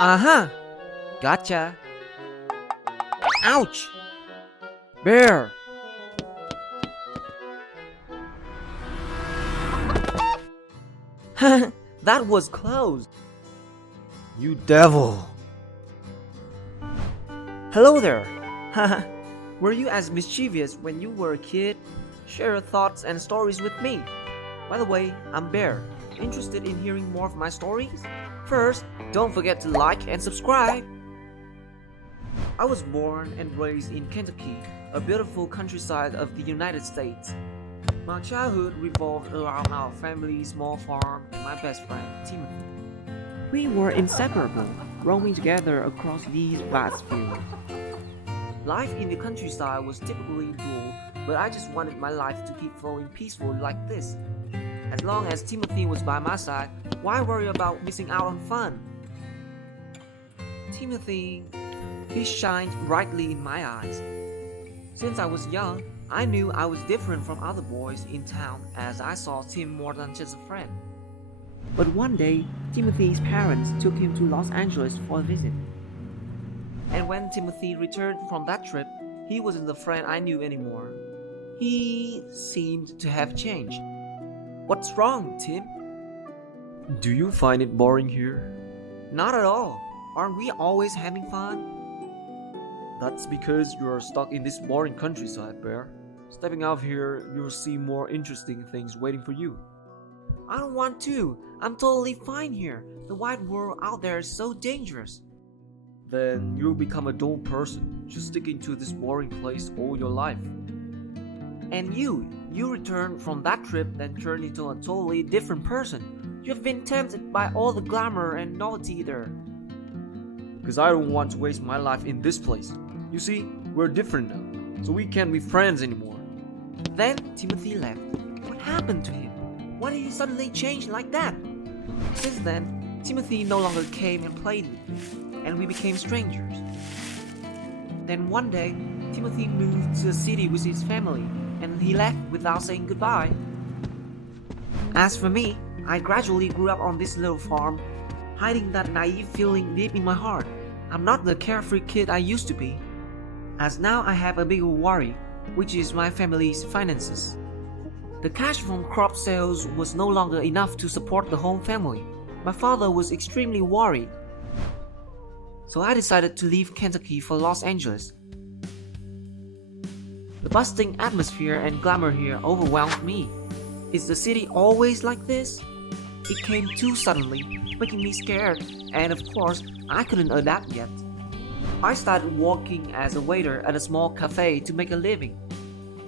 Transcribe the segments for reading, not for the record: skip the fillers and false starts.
Uh-huh. Gotcha. Ouch! Bear! That was close. You devil. Hello there. Were you as mischievous when you were a kid? Share your thoughts and stories with me. By the way, I'm Bear. Interested in hearing more of my stories? First, don't forget to like and subscribe. I was born and raised in Kentucky, a beautiful countryside of the United States. My childhood revolved around our family's small farm and my best friend, Timothy. We were inseparable, roaming together across these vast fields. Life in the countryside was typically dull, but I just wanted my life to keep flowing peacefully like this. As long as Timothy was by my side, why worry about missing out on fun? Timothy, he shined brightly in my eyes. Since I was young, I knew I was different from other boys in town as I saw Tim more than just a friend. But one day, Timothy's parents took him to Los Angeles for a visit. And when Timothy returned from that trip, he wasn't the friend I knew anymore. He seemed to have changed. What's wrong, Tim? Do you find it boring here? Not at all. Aren't we always having fun? That's because you are stuck in this boring countryside, Bear. Stepping out here, you'll see more interesting things waiting for you. I don't want to. I'm totally fine here. The wide world out there is so dangerous. Then you'll become a dull person, just sticking to this boring place all your life. And you returned from that trip and turned into a totally different person. You've been tempted by all the glamour and novelty there. Because I don't want to waste my life in this place. You see, we're different now, so we can't be friends anymore. Then Timothy left. What happened to him? Why did he suddenly change like that? Since then, Timothy no longer came and played with me, and we became strangers. Then one day, Timothy moved to the city with his family, and he left without saying goodbye. As for me, I gradually grew up on this little farm, hiding that naive feeling deep in my heart. I'm not the carefree kid I used to be, as now I have a bigger worry, which is my family's finances. The cash from crop sales was no longer enough to support the whole family. My father was extremely worried. So I decided to leave Kentucky for Los Angeles. The bustling atmosphere and glamour here overwhelmed me. Is the city always like this? It came too suddenly, making me scared, and of course, I couldn't adapt yet. I started working as a waiter at a small cafe to make a living.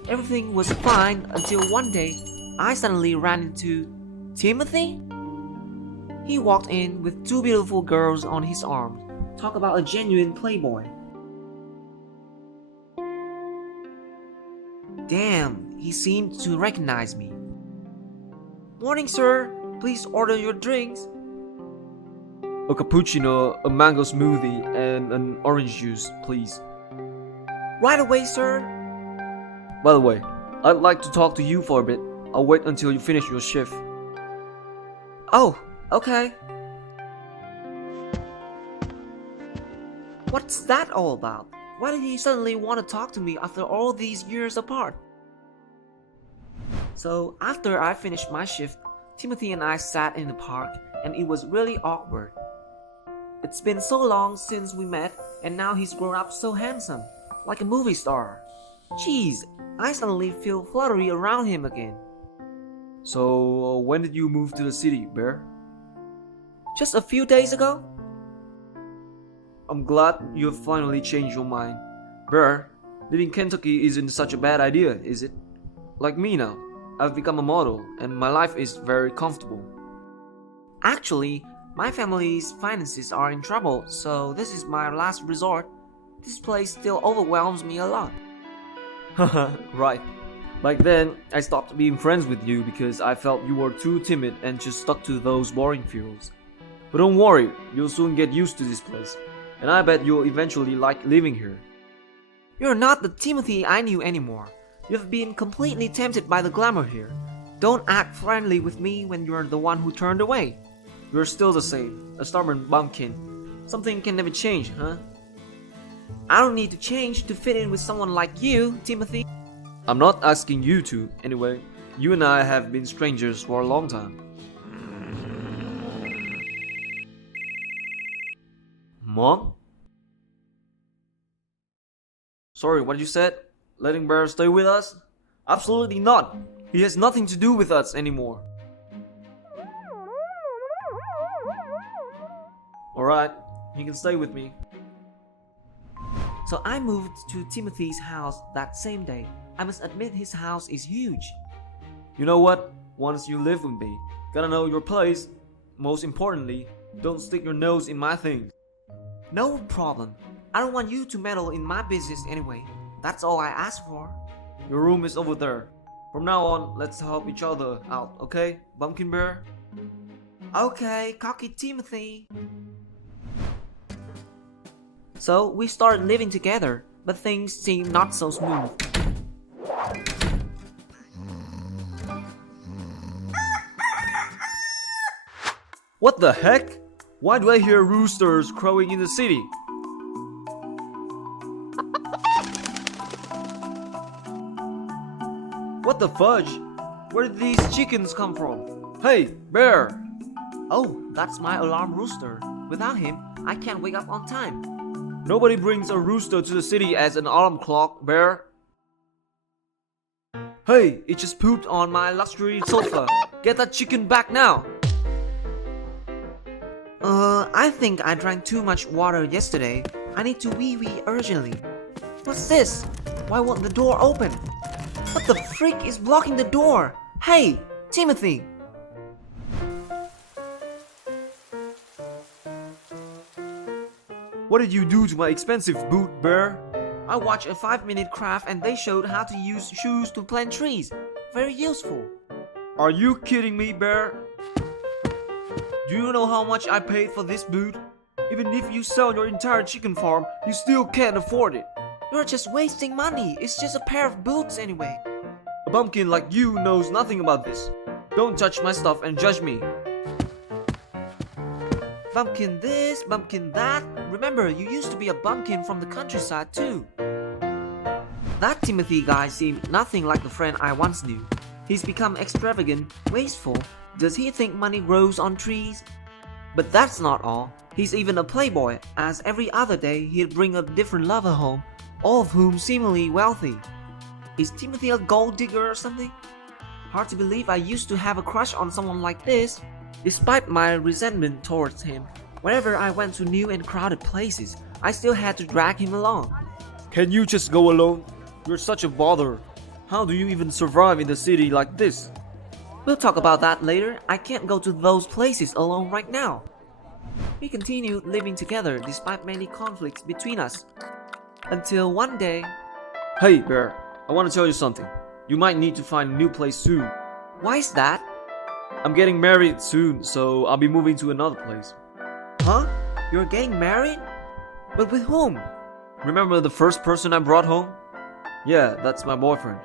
Everything was fine until one day, I suddenly ran into Timothy. He walked in with two beautiful girls on his arm. Talk about a genuine playboy. Damn, he seemed to recognize me. Morning, sir. Please order your drinks. A cappuccino, a mango smoothie, and an orange juice, please. Right away, sir. By the way, I'd like to talk to you for a bit. I'll wait until you finish your shift. Oh, okay. What's that all about? Why did he suddenly want to talk to me after all these years apart? So, after I finished my shift, Timothy and I sat in the park, and it was really awkward. It's been so long since we met, and now he's grown up so handsome, like a movie star. Jeez, I suddenly feel fluttery around him again. So, when did you move to the city, Bear? Just a few days ago. I'm glad you've finally changed your mind. Bear, living in Kentucky isn't such a bad idea, is it? Like me now, I've become a model, and my life is very comfortable. Actually, my family's finances are in trouble, so this is my last resort. This place still overwhelms me a lot. Haha, right. Back then, I stopped being friends with you because I felt you were too timid and just stuck to those boring fields. But don't worry, you'll soon get used to this place, and I bet you'll eventually like living here. You're not the Timothy I knew anymore. You've been completely tempted by the glamour here. Don't act friendly with me when you're the one who turned away. You're still the same, a stubborn bumpkin. Something can never change, huh? I don't need to change to fit in with someone like you, Timothy. I'm not asking you to, anyway. You and I have been strangers for a long time. Mom? Sorry, what you said? Letting Bear stay with us? Absolutely not. He has nothing to do with us anymore. Alright, he can stay with me. So I moved to Timothy's house that same day. I must admit his house is huge. You know what? Once you live with me, gotta know your place. Most importantly, don't stick your nose in my things. No problem. I don't want you to meddle in my business anyway. That's all I ask for. Your room is over there. From now on, let's help each other out, okay, Bumpkin Bear? Okay, cocky Timothy. So we started living together, but things seemed not so smooth. What the heck? Why do I hear roosters crowing in the city? What the fudge? Where did these chickens come from? Hey, Bear! Oh, that's my alarm rooster. Without him, I can't wake up on time. Nobody brings a rooster to the city as an alarm clock, Bear. Hey, it just pooped on my luxury sofa. Get that chicken back now. I think I drank too much water yesterday. I need to wee-wee urgently. What's this? Why won't the door open? What the freak is blocking the door? Hey, Timothy! What did you do to my expensive boot, Bear? I watched a 5-minute craft and they showed how to use shoes to plant trees. Very useful. Are you kidding me, Bear? Do you know how much I paid for this boot? Even if you sell your entire chicken farm, you still can't afford it. You're just wasting money. It's just a pair of boots anyway. A bumpkin like you knows nothing about this. Don't touch my stuff and judge me. Bumpkin this, bumpkin that. Remember, you used to be a bumpkin from the countryside too. That Timothy guy seemed nothing like the friend I once knew. He's become extravagant, wasteful. Does he think money grows on trees? But that's not all. He's even a playboy, as every other day he'd bring a different lover home, all of whom seemingly wealthy. Is Timothy a gold digger or something? Hard to believe I used to have a crush on someone like this. Despite my resentment towards him, whenever I went to new and crowded places, I still had to drag him along. Can you just go alone? You're such a bother. How do you even survive in the city like this? We'll talk about that later. I can't go to those places alone right now. We continued living together despite many conflicts between us. Until one day... Hey, Bear, I want to tell you something. You might need to find a new place soon. Why is that? I'm getting married soon, so I'll be moving to another place. Huh? You're getting married? But with whom? Remember the first person I brought home? Yeah, that's my boyfriend.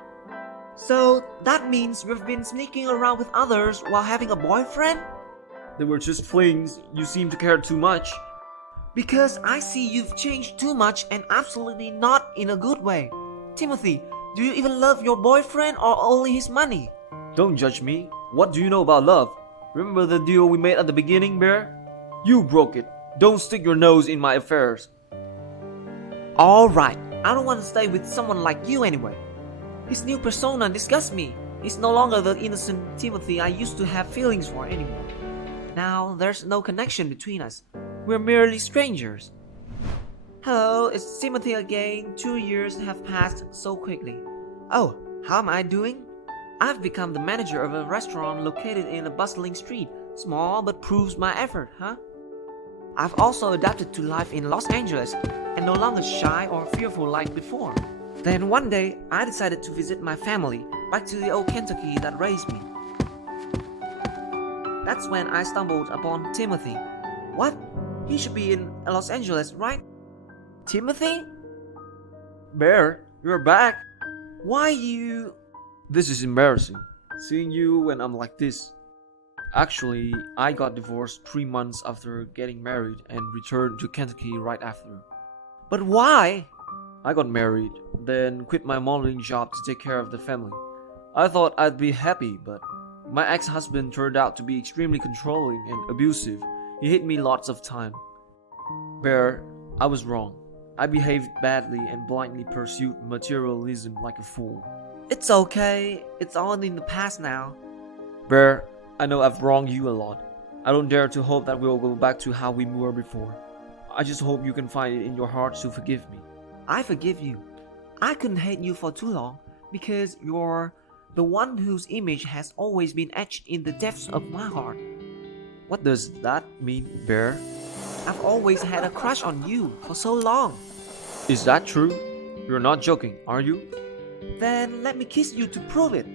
So that means you've been sneaking around with others while having a boyfriend? They were just flings. You seem to care too much. Because I see you've changed too much and absolutely not in a good way. Timothy, do you even love your boyfriend or only his money? Don't judge me. What do you know about love? Remember the deal we made at the beginning, Bear? You broke it. Don't stick your nose in my affairs. Alright, I don't want to stay with someone like you anyway. His new persona disgusts me. He's no longer the innocent Timothy I used to have feelings for anymore. Now there's no connection between us. We're merely strangers. Hello, it's Timothy again. 2 years have passed so quickly. Oh, how am I doing? I've become the manager of a restaurant located in a bustling street. Small but proves my effort, huh? I've also adapted to life in Los Angeles and no longer shy or fearful like before. Then one day, I decided to visit my family, back to the old Kentucky that raised me. That's when I stumbled upon Timothy. What? He should be in Los Angeles, right? Timothy? Bear, you're back. Why you... This is embarrassing, seeing you when I'm like this. Actually, I got divorced 3 months after getting married and returned to Kentucky right after. But why? I got married, then quit my modeling job to take care of the family. I thought I'd be happy, but my ex-husband turned out to be extremely controlling and abusive. He hit me lots of time. Bear, I was wrong. I behaved badly and blindly pursued materialism like a fool. It's okay. It's all in the past now. Bear, I know I've wronged you a lot. I don't dare to hope that we'll go back to how we were before. I just hope you can find it in your heart to forgive me. I forgive you. I couldn't hate you for too long because you're the one whose image has always been etched in the depths of my heart. What does that mean, Bear? I've always had a crush on you for so long. Is that true? You're not joking, are you? Then let me kiss you to prove it.